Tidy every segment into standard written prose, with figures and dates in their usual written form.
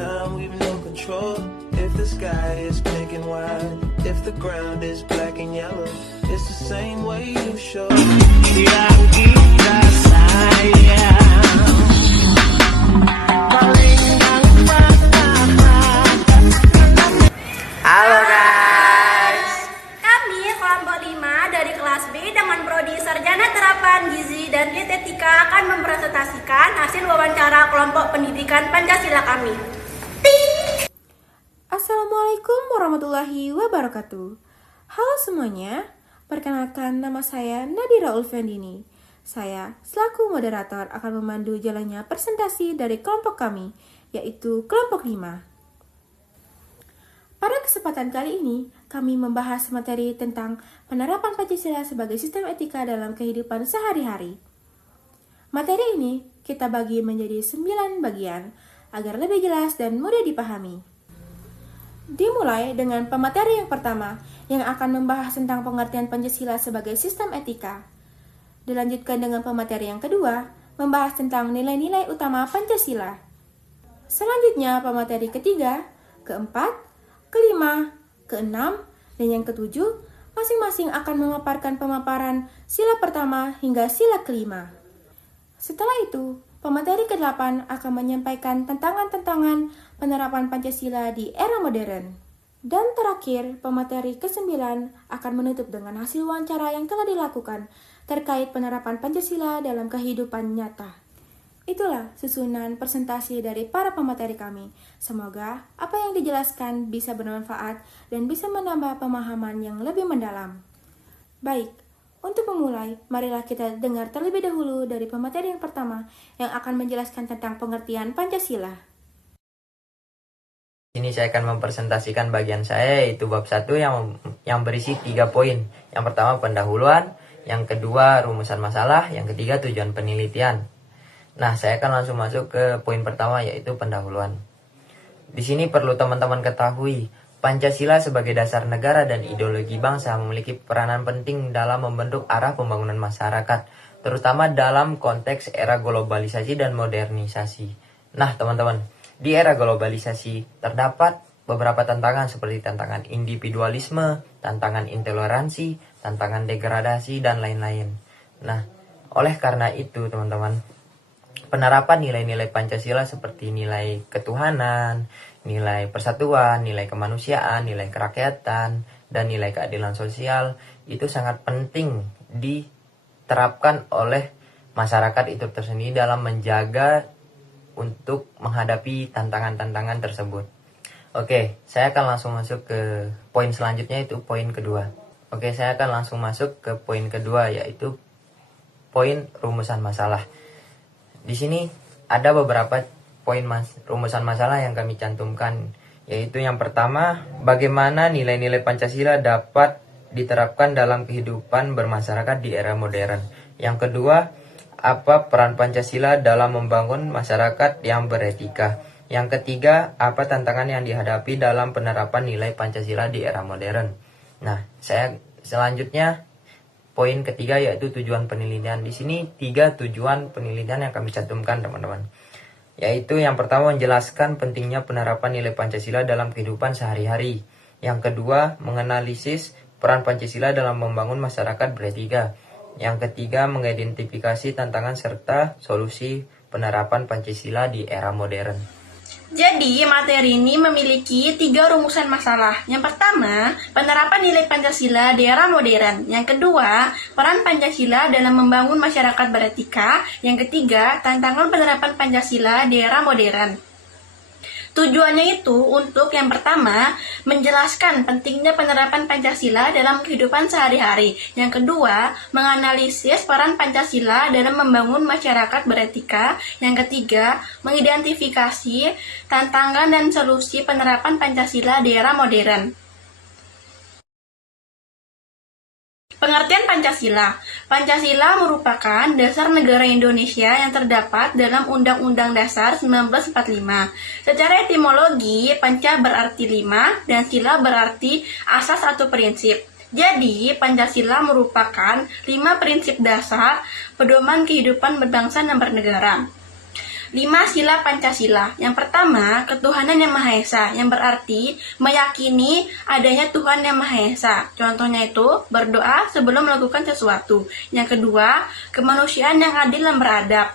time we've no control. If the sky is pink and white, if the ground is black and yellow, it's the same way you show. Yang kita sayang melingkang pertama. Halo guys, Kami kelompok 5 dari kelas B dengan prodi Sarjana Terapan Gizi dan Dietetika akan mempresentasikan hasil wawancara kelompok pendidikan Pancasila kami. Assalamualaikum warahmatullahi wabarakatuh. Halo semuanya, perkenalkan nama saya Nadira Ulfendini. Saya selaku moderator akan memandu jalannya presentasi dari kelompok kami, yaitu kelompok 5. Pada kesempatan kali ini, kami membahas materi tentang penerapan Pancasila sebagai sistem etika dalam kehidupan sehari-hari. Materi ini kita bagi menjadi 9 bagian agar lebih jelas dan mudah dipahami. Dimulai dengan pemateri yang pertama yang akan membahas tentang pengertian Pancasila sebagai sistem etika. Dilanjutkan dengan pemateri yang kedua, membahas tentang nilai-nilai utama Pancasila. Selanjutnya pemateri ketiga, keempat, kelima, keenam, dan yang ketujuh, masing-masing akan memaparkan pemaparan sila pertama hingga sila kelima. Setelah itu, pemateri ke-8 akan menyampaikan tantangan-tantangan penerapan Pancasila di era modern. Dan terakhir, pemateri ke-9 akan menutup dengan hasil wawancara yang telah dilakukan terkait penerapan Pancasila dalam kehidupan nyata. Itulah susunan presentasi dari para pemateri kami. Semoga apa yang dijelaskan bisa bermanfaat dan bisa menambah pemahaman yang lebih mendalam. Baik, untuk memulai, marilah kita dengar terlebih dahulu dari pemateri yang pertama yang akan menjelaskan tentang pengertian Pancasila. ini saya akan mempresentasikan bagian saya, yaitu bab 1 yang berisi 3 poin. Yang pertama pendahuluan, yang kedua rumusan masalah, yang ketiga tujuan penelitian. Nah, saya akan langsung masuk ke poin pertama, yaitu pendahuluan. Di sini perlu teman-teman ketahui, Pancasila sebagai dasar negara dan ideologi bangsa memiliki peranan penting dalam membentuk arah pembangunan masyarakat, terutama dalam konteks era globalisasi dan modernisasi. Nah, teman-teman, di era globalisasi terdapat beberapa tantangan seperti tantangan individualisme, tantangan intoleransi, tantangan degradasi, dan lain-lain. Nah, oleh karena itu, teman-teman, penerapan nilai-nilai Pancasila seperti nilai ketuhanan, nilai persatuan, nilai kemanusiaan, nilai kerakyatan, dan nilai keadilan sosial itu sangat penting diterapkan oleh masyarakat itu tersendiri dalam menjaga untuk menghadapi tantangan-tantangan tersebut. Oke, saya akan langsung masuk ke poin selanjutnya, itu poin kedua. Oke, saya akan langsung masuk ke poin kedua, yaitu poin rumusan masalah. Di sini ada beberapa poin rumusan masalah yang kami cantumkan, yaitu yang pertama, bagaimana nilai-nilai Pancasila dapat diterapkan dalam kehidupan bermasyarakat di era modern. Yang kedua, apa peran Pancasila dalam membangun masyarakat yang beretika. Yang ketiga, apa tantangan yang dihadapi dalam penerapan nilai Pancasila di era modern. Nah, saya selanjutnya poin ketiga, yaitu tujuan penelitian. Di sini 3 tujuan penelitian yang kami cantumkan, teman-teman. Yaitu yang pertama, menjelaskan pentingnya penerapan nilai Pancasila dalam kehidupan sehari-hari. Yang kedua, menganalisis peran Pancasila dalam membangun masyarakat beretika. Yang ketiga, mengidentifikasi tantangan serta solusi penerapan Pancasila di era modern. Jadi, materi ini memiliki 3 rumusan masalah. Yang pertama, penerapan nilai Pancasila di era modern. Yang kedua, peran Pancasila dalam membangun masyarakat beretika. Yang ketiga, tantangan penerapan Pancasila di era modern. Tujuannya itu untuk yang pertama, menjelaskan pentingnya penerapan Pancasila dalam kehidupan sehari-hari. Yang kedua, menganalisis peran Pancasila dalam membangun masyarakat beretika. Yang ketiga, mengidentifikasi tantangan dan solusi penerapan Pancasila di era modern. Pengertian Pancasila. Pancasila merupakan dasar negara Indonesia yang terdapat dalam Undang-Undang Dasar 1945. Secara etimologi, Panca berarti 5 dan Sila berarti asas atau prinsip. Jadi, Pancasila merupakan 5 prinsip dasar pedoman kehidupan berbangsa dan bernegara. 5 sila Pancasila. Yang pertama, ketuhanan yang Maha Esa, yang berarti meyakini adanya Tuhan yang Maha Esa. Contohnya itu berdoa sebelum melakukan sesuatu. Yang kedua, kemanusiaan yang adil dan beradab.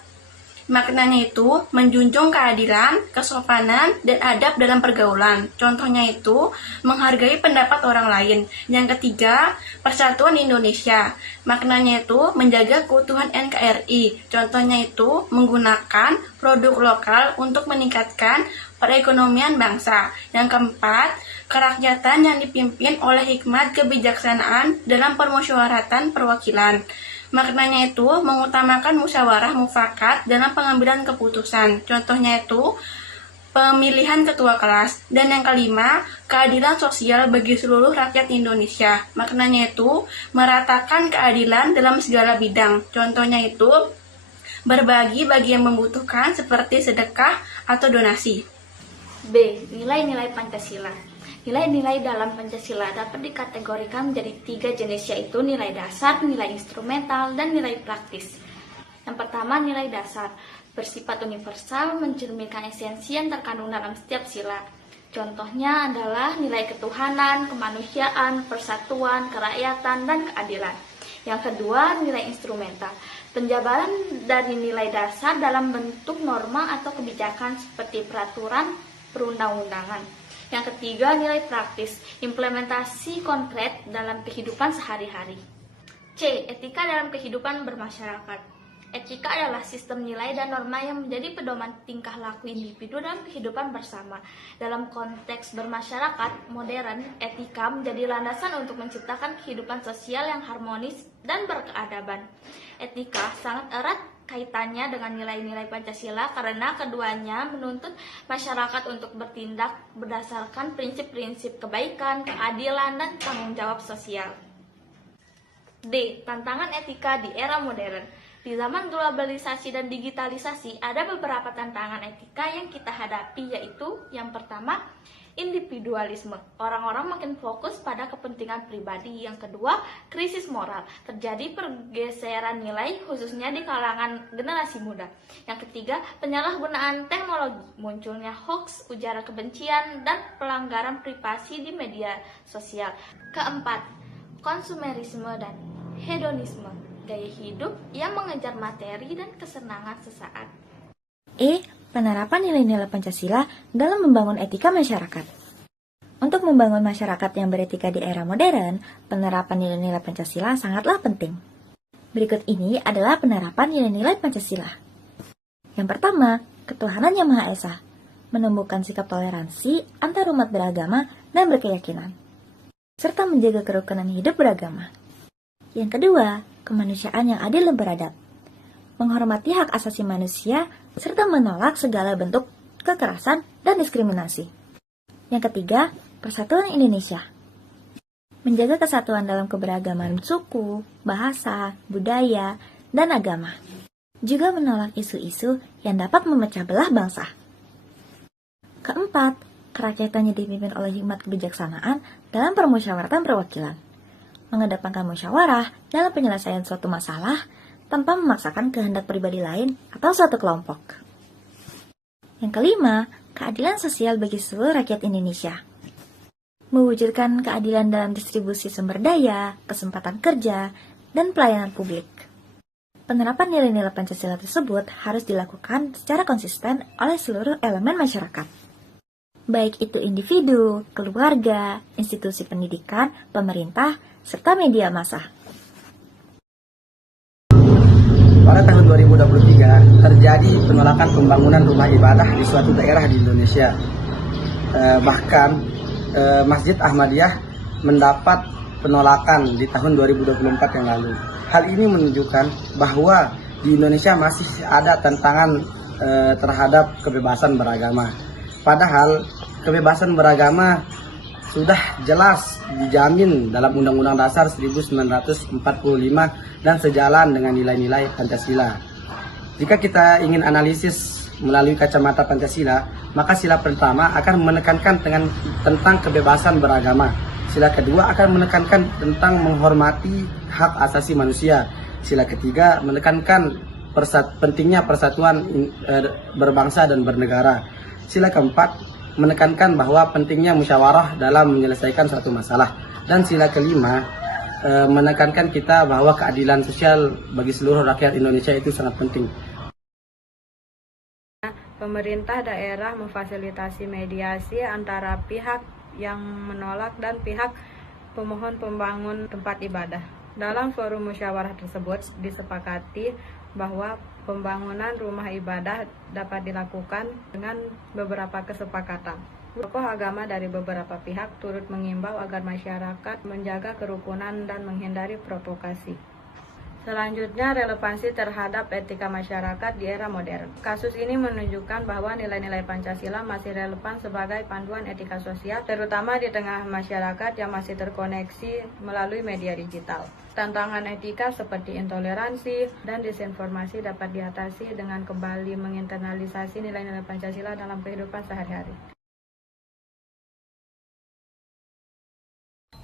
Maknanya itu menjunjung keadilan, kesopanan, dan adab dalam pergaulan. Contohnya itu menghargai pendapat orang lain. Yang ketiga, persatuan Indonesia. Maknanya itu menjaga keutuhan NKRI. Contohnya itu menggunakan produk lokal untuk meningkatkan perekonomian bangsa. Yang keempat, kerakyatan yang dipimpin oleh hikmat kebijaksanaan dalam permusyawaratan perwakilan. Maknanya itu mengutamakan musyawarah mufakat dalam pengambilan keputusan. Contohnya itu pemilihan ketua kelas. Dan yang kelima, keadilan sosial bagi seluruh rakyat Indonesia. Maknanya itu meratakan keadilan dalam segala bidang. Contohnya itu berbagi bagi yang membutuhkan seperti sedekah atau donasi. B. Nilai-nilai Pancasila. Nilai-nilai dalam Pancasila dapat dikategorikan menjadi 3 jenis, yaitu nilai dasar, nilai instrumental, dan nilai praktis. Yang pertama, nilai dasar. Bersifat universal, mencerminkan esensi yang terkandung dalam setiap sila. Contohnya adalah nilai ketuhanan, kemanusiaan, persatuan, kerakyatan, dan keadilan. Yang kedua, nilai instrumental. Penjabaran dari nilai dasar dalam bentuk norma atau kebijakan seperti peraturan perundang-undangan. Yang ketiga, nilai praktis, implementasi konkret dalam kehidupan sehari-hari. C. Etika dalam kehidupan bermasyarakat. Etika adalah sistem nilai dan norma yang menjadi pedoman tingkah laku individu dalam kehidupan bersama. Dalam konteks bermasyarakat modern, etika menjadi landasan untuk menciptakan kehidupan sosial yang harmonis dan berkeadaban. Etika sangat erat kaitannya dengan nilai-nilai Pancasila karena keduanya menuntut masyarakat untuk bertindak berdasarkan prinsip-prinsip kebaikan, keadilan, dan tanggung jawab sosial. D. Tantangan etika di era modern. Di zaman globalisasi dan digitalisasi, ada beberapa tantangan etika yang kita hadapi, yaitu yang pertama, individualisme. Orang-orang makin fokus pada kepentingan pribadi. Yang kedua, krisis moral. Terjadi pergeseran nilai khususnya di kalangan generasi muda. Yang ketiga, penyalahgunaan teknologi. Munculnya hoax, ujaran kebencian, dan pelanggaran privasi di media sosial. Keempat, konsumerisme dan hedonisme. Gaya hidup yang mengejar materi dan kesenangan sesaat. E. Penerapan nilai-nilai Pancasila dalam membangun etika masyarakat. Untuk membangun masyarakat yang beretika di era modern, penerapan nilai-nilai Pancasila sangatlah penting. Berikut ini adalah penerapan nilai-nilai Pancasila. Yang pertama, ketuhanan yang Maha Esa, menumbuhkan sikap toleransi antar umat beragama dan berkeyakinan, serta menjaga kerukunan hidup beragama. Yang kedua, kemanusiaan yang adil dan beradab, menghormati hak asasi manusia, serta menolak segala bentuk kekerasan dan diskriminasi. Yang ketiga, persatuan Indonesia, menjaga kesatuan dalam keberagaman suku, bahasa, budaya, dan agama. Juga menolak isu-isu yang dapat memecah belah bangsa. Keempat, kerakyatannya dipimpin oleh hikmat kebijaksanaan dalam permusyawaratan perwakilan, mengedepankan musyawarah dalam penyelesaian suatu masalah tanpa memaksakan kehendak pribadi lain atau suatu kelompok. Yang kelima, keadilan sosial bagi seluruh rakyat Indonesia, mewujudkan keadilan dalam distribusi sumber daya, kesempatan kerja, dan pelayanan publik. Penerapan nilai-nilai Pancasila tersebut harus dilakukan secara konsisten oleh seluruh elemen masyarakat, baik itu individu, keluarga, institusi pendidikan, pemerintah, serta media massa. Pada tahun 2023 terjadi penolakan pembangunan rumah ibadah di suatu daerah di Indonesia. Bahkan Masjid Ahmadiyah mendapat penolakan di tahun 2024 yang lalu. Hal ini menunjukkan bahwa di Indonesia masih ada tantangan terhadap kebebasan beragama. Padahal kebebasan beragama sudah jelas dijamin dalam Undang-Undang Dasar 1945 dan sejalan dengan nilai-nilai Pancasila. Jika kita ingin analisis melalui kacamata Pancasila, maka sila pertama akan menekankan tentang kebebasan beragama. Sila kedua akan menekankan tentang menghormati hak asasi manusia. Sila ketiga menekankan pentingnya persatuan berbangsa dan bernegara. Sila keempat menekankan bahwa pentingnya musyawarah dalam menyelesaikan suatu masalah. Dan sila kelima menekankan kita bahwa keadilan sosial bagi seluruh rakyat Indonesia itu sangat penting. Pemerintah daerah memfasilitasi mediasi antara pihak yang menolak dan pihak pemohon pembangun tempat ibadah. Dalam forum musyawarah tersebut disepakati bahwa pembangunan rumah ibadah dapat dilakukan dengan beberapa kesepakatan. Tokoh agama dari beberapa pihak turut mengimbau agar masyarakat menjaga kerukunan dan menghindari provokasi. Selanjutnya, relevansi terhadap etika masyarakat di era modern. Kasus ini menunjukkan bahwa nilai-nilai Pancasila masih relevan sebagai panduan etika sosial, terutama di tengah masyarakat yang masih terkoneksi melalui media digital. Tantangan etika seperti intoleransi dan disinformasi dapat diatasi dengan kembali menginternalisasi nilai-nilai Pancasila dalam kehidupan sehari-hari.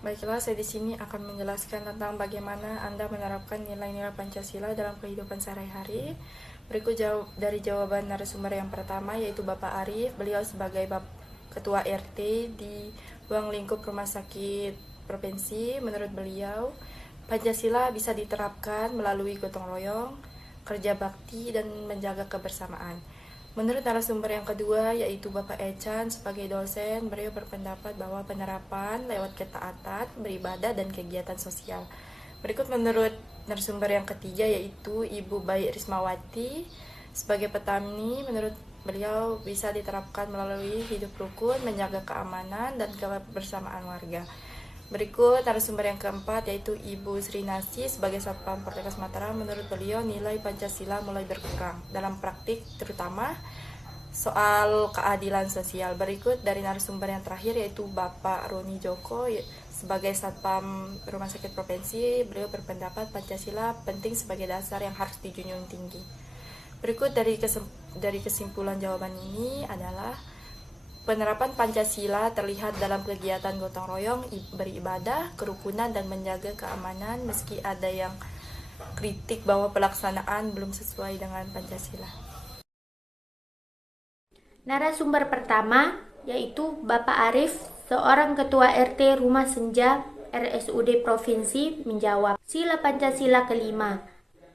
Baiklah, saya di sini akan menjelaskan tentang bagaimana Anda menerapkan nilai-nilai Pancasila dalam kehidupan sehari-hari. Berikut dari jawaban narasumber yang pertama, yaitu Bapak Arif. Beliau sebagai Ketua RT di ruang lingkup Rumah Sakit Provinsi. Menurut beliau, Pancasila bisa diterapkan melalui gotong royong, kerja bakti, dan menjaga kebersamaan. Menurut narasumber yang kedua, yaitu Bapak Echan sebagai dosen, beliau berpendapat bahwa penerapan lewat ketaatan, beribadah, dan kegiatan sosial. Berikut menurut narasumber yang ketiga, yaitu Ibu Bayi Rismawati sebagai petani, menurut beliau bisa diterapkan melalui hidup rukun, menjaga keamanan, dan kebersamaan warga. Berikut narasumber yang keempat, yaitu Ibu Sri Nasi sebagai Satpam Poltekkes Mataram. Menurut beliau, nilai Pancasila mulai berkurang dalam praktik, terutama soal keadilan sosial. Berikut dari narasumber yang terakhir, yaitu Bapak Roni Joko sebagai Satpam Rumah Sakit Provinsi. Beliau berpendapat Pancasila penting sebagai dasar yang harus dijunjung tinggi. Berikut dari kesimpulan jawaban ini adalah penerapan Pancasila terlihat dalam kegiatan gotong royong, beribadah, kerukunan, dan menjaga keamanan, meski ada yang kritik bahwa pelaksanaan belum sesuai dengan Pancasila. Narasumber pertama, yaitu Bapak Arif, seorang Ketua RT Rumah Senja RSUD Provinsi, menjawab, sila Pancasila kelima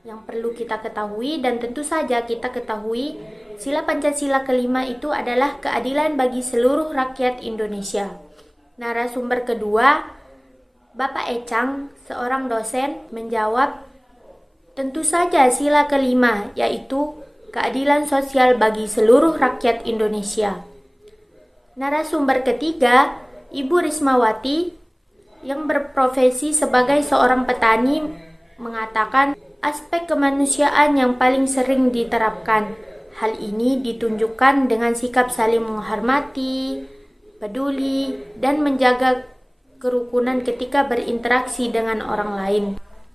yang perlu kita ketahui, dan tentu saja kita ketahui, sila Pancasila kelima itu adalah keadilan bagi seluruh rakyat Indonesia. Narasumber kedua, Bapak Ecang, seorang dosen, menjawab, tentu saja sila kelima, yaitu keadilan sosial bagi seluruh rakyat Indonesia. Narasumber ketiga, Ibu Rismawati, yang berprofesi sebagai seorang petani, mengatakan aspek kemanusiaan yang paling sering diterapkan. Hal ini ditunjukkan dengan sikap saling menghormati, peduli, dan menjaga kerukunan ketika berinteraksi dengan orang lain.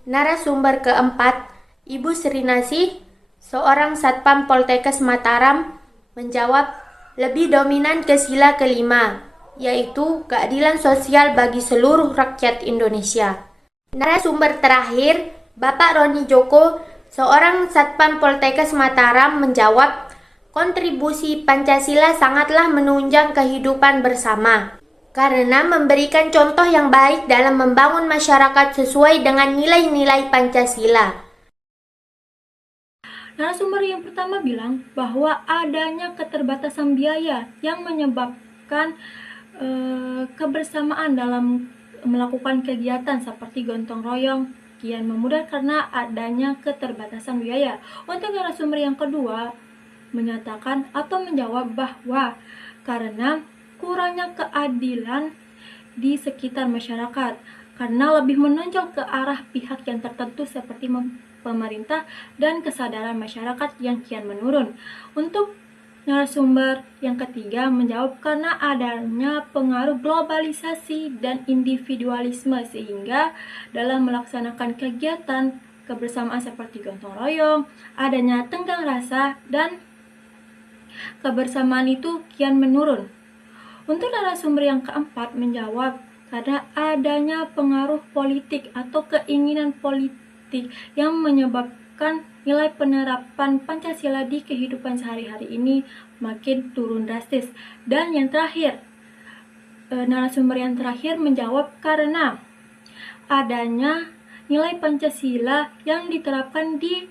Narasumber keempat, Ibu Sri Nasih, seorang Satpam Poltekkes Mataram, menjawab lebih dominan ke sila kelima, yaitu keadilan sosial bagi seluruh rakyat Indonesia. Narasumber terakhir, Bapak Roni Joko, seorang Satpam Poltekkes Mataram, menjawab, kontribusi Pancasila sangatlah menunjang kehidupan bersama, karena memberikan contoh yang baik dalam membangun masyarakat sesuai dengan nilai-nilai Pancasila. Narasumber yang pertama bilang bahwa adanya keterbatasan biaya yang menyebabkan kebersamaan dalam melakukan kegiatan seperti gotong royong kian memudar karena adanya keterbatasan biaya. Untuk narasumber yang kedua menyatakan atau menjawab bahwa karena kurangnya keadilan di sekitar masyarakat, karena lebih menonjol ke arah pihak yang tertentu seperti pemerintah dan kesadaran masyarakat yang kian menurun. Untuk narasumber yang ketiga menjawab karena adanya pengaruh globalisasi dan individualisme, sehingga dalam melaksanakan kegiatan kebersamaan seperti gotong royong, adanya tenggang rasa dan kebersamaan itu kian menurun. Untuk narasumber yang keempat menjawab karena adanya pengaruh politik atau keinginan politik yang menyebabkan menyebabkan nilai penerapan Pancasila di kehidupan sehari-hari ini makin turun drastis. Dan yang terakhir, narasumber yang terakhir menjawab karena adanya nilai Pancasila yang diterapkan di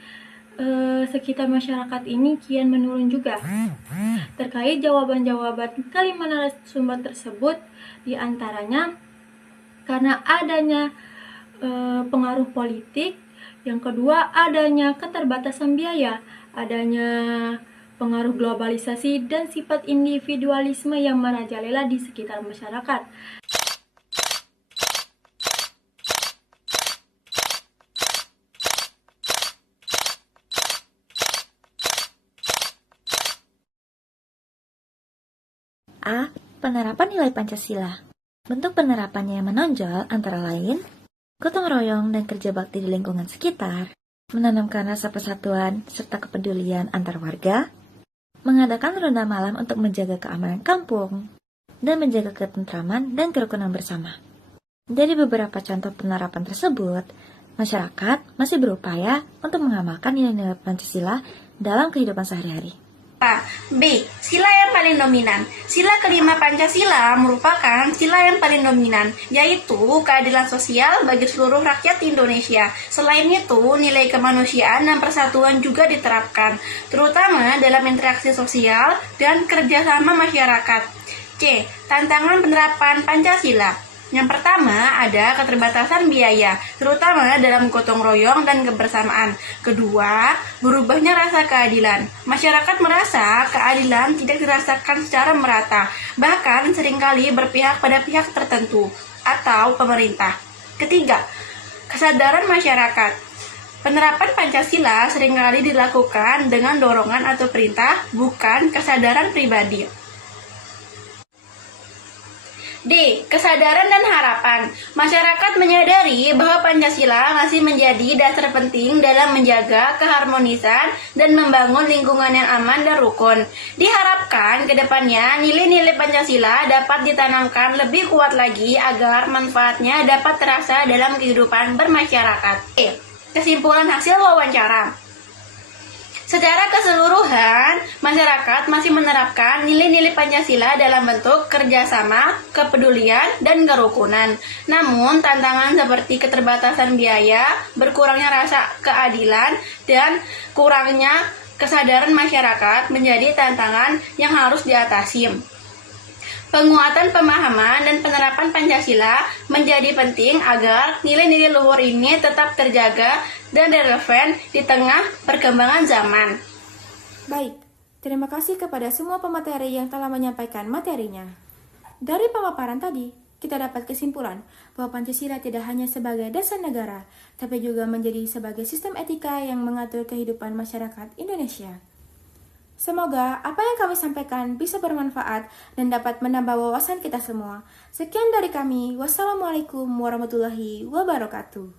sekitar masyarakat ini kian menurun juga. Terkait jawaban-jawaban kelima narasumber tersebut, diantaranya karena adanya pengaruh politik, yang kedua adanya keterbatasan biaya, adanya pengaruh globalisasi, dan sifat individualisme yang merajalela di sekitar masyarakat. A. Penerapan nilai Pancasila. Bentuk penerapannya yang menonjol antara lain gotong royong dan kerja bakti di lingkungan sekitar, menanamkan rasa persatuan serta kepedulian antar warga, mengadakan ronda malam untuk menjaga keamanan kampung, dan menjaga ketentraman dan kerukunan bersama. Dari beberapa contoh penerapan tersebut, masyarakat masih berupaya untuk mengamalkan nilai-nilai Pancasila dalam kehidupan sehari-hari. B. Sila yang paling dominan. Sila kelima Pancasila merupakan sila yang paling dominan, yaitu keadilan sosial bagi seluruh rakyat Indonesia. Selain itu, nilai kemanusiaan dan persatuan juga diterapkan, terutama dalam interaksi sosial dan kerjasama masyarakat. C. Tantangan penerapan Pancasila. Yang pertama, ada keterbatasan biaya, terutama dalam gotong royong dan kebersamaan. Kedua, berubahnya rasa keadilan. Masyarakat merasa keadilan tidak dirasakan secara merata, bahkan seringkali berpihak pada pihak tertentu atau pemerintah. Ketiga, kesadaran masyarakat. Penerapan Pancasila seringkali dilakukan dengan dorongan atau perintah, bukan kesadaran pribadi. D. Kesadaran dan harapan. Masyarakat menyadari bahwa Pancasila masih menjadi dasar penting dalam menjaga keharmonisan dan membangun lingkungan yang aman dan rukun. Diharapkan ke depannya nilai-nilai Pancasila dapat ditanamkan lebih kuat lagi agar manfaatnya dapat terasa dalam kehidupan bermasyarakat. E. Kesimpulan hasil wawancara. Secara keseluruhan, masyarakat masih menerapkan nilai-nilai Pancasila dalam bentuk kerjasama, kepedulian, dan kerukunan. Namun, tantangan seperti keterbatasan biaya, berkurangnya rasa keadilan, dan kurangnya kesadaran masyarakat menjadi tantangan yang harus diatasi. Penguatan pemahaman dan penerapan Pancasila menjadi penting agar nilai-nilai luhur ini tetap terjaga dan relevan di tengah perkembangan zaman. Baik, terima kasih kepada semua pemateri yang telah menyampaikan materinya. Dari pemaparan tadi, kita dapat kesimpulan bahwa Pancasila tidak hanya sebagai dasar negara, tapi juga menjadi sebagai sistem etika yang mengatur kehidupan masyarakat Indonesia. Semoga apa yang kami sampaikan bisa bermanfaat dan dapat menambah wawasan kita semua. Sekian dari kami. Wassalamualaikum warahmatullahi wabarakatuh.